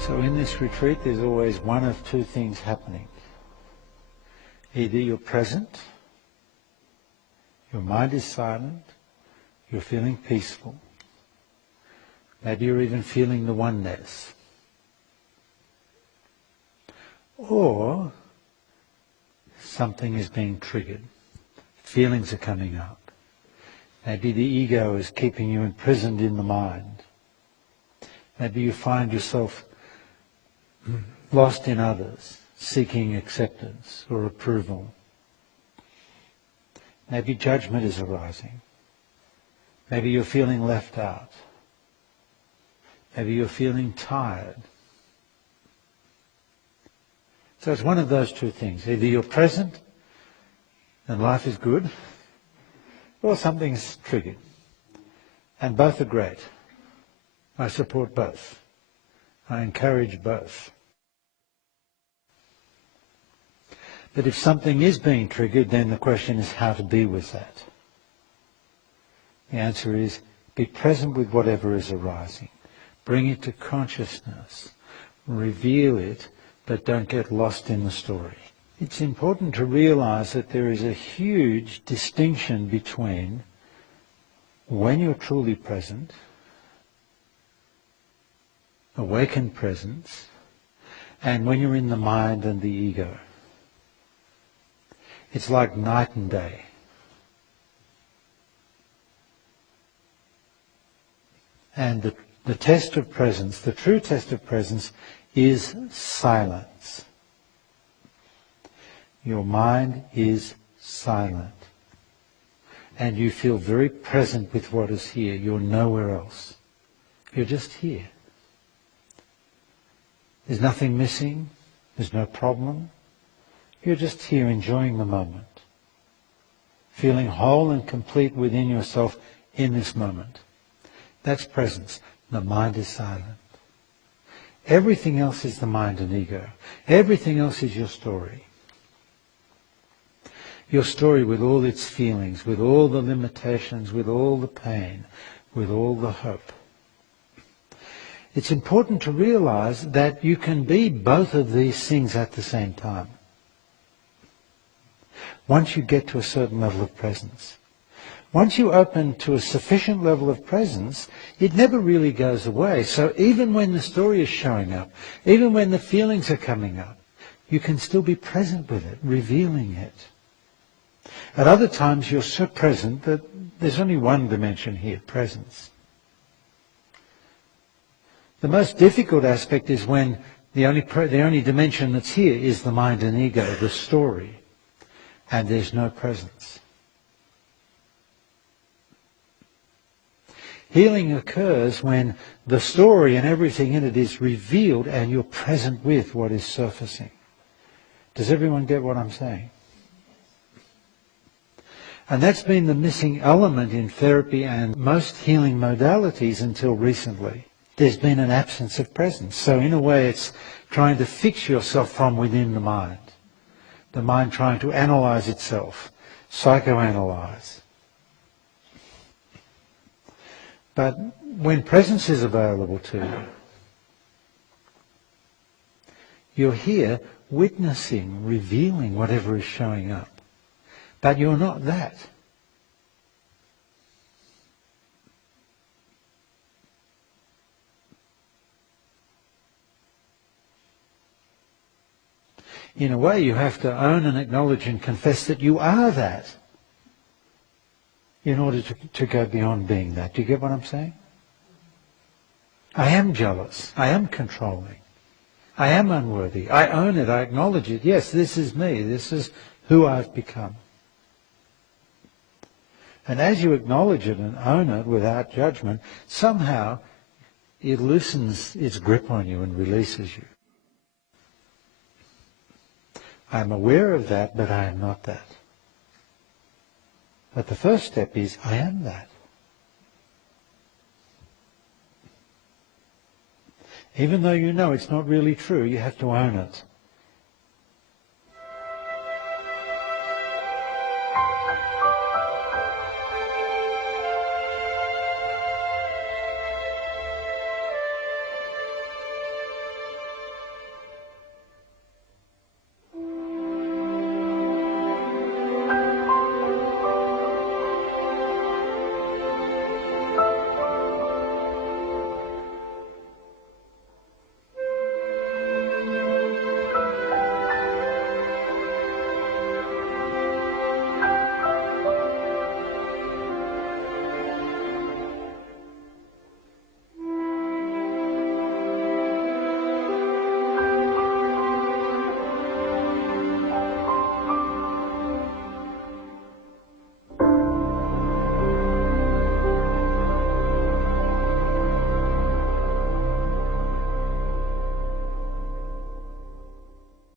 So in this retreat, there's always one of two things happening. Either you're present, your mind is silent, you're feeling peaceful, maybe you're even feeling the oneness. Or something is being triggered. Feelings are coming up. Maybe the ego is keeping you imprisoned in the mind. Maybe you find yourself lost in others, seeking acceptance or approval. Maybe judgment is arising. Maybe you're feeling left out. Maybe you're feeling tired. So it's one of those two things. Either you're present and life is good, or something's triggered. And both are great. I support both. I encourage both. But if something is being triggered, then the question is how to be with that. The answer is be present with whatever is arising. Bring it to consciousness. Reveal it, but don't get lost in the story. It's important to realize that there is a huge distinction between when you're truly present, awakened presence, and when you're in the mind and the ego. It's like night and day. And the test of presence, the true test of presence, is silence. Your mind is silent. And you feel very present with what is here. You're nowhere else. You're just here. There's nothing missing. There's no problem. You're just here enjoying the moment. Feeling whole and complete within yourself in this moment. That's presence. The mind is silent. Everything else is the mind and ego. Everything else is your story. Your story with all its feelings, with all the limitations, with all the pain, with all the hope. It's important to realize that you can be both of these things at the same time. Once you get to a certain level of presence. Once you open to a sufficient level of presence, it never really goes away. So even when the story is showing up, even when the feelings are coming up, you can still be present with it, revealing it. At other times you're so present that there's only one dimension here, presence. The most difficult aspect is when the only dimension that's here is the mind and ego, the story, and there's no presence. Healing occurs when the story and everything in it is revealed and you're present with what is surfacing. Does everyone get what I'm saying? And that's been the missing element in therapy and most healing modalities until recently. There's been an absence of presence. So in a way it's trying to fix yourself from within the mind. The mind trying to analyze itself, psychoanalyze. But when presence is available to you, you're here witnessing, revealing whatever is showing up. But you're not that. In a way, you have to own and acknowledge and confess that you are that in order to go beyond being that. Do you get what I'm saying? I am jealous. I am controlling. I am unworthy. I own it. I acknowledge it. Yes, this is me. This is who I've become. And as you acknowledge it and own it without judgment, somehow it loosens its grip on you and releases you. I'm aware of that, but I am not that. But the first step is, I am that. Even though you know it's not really true, you have to own it.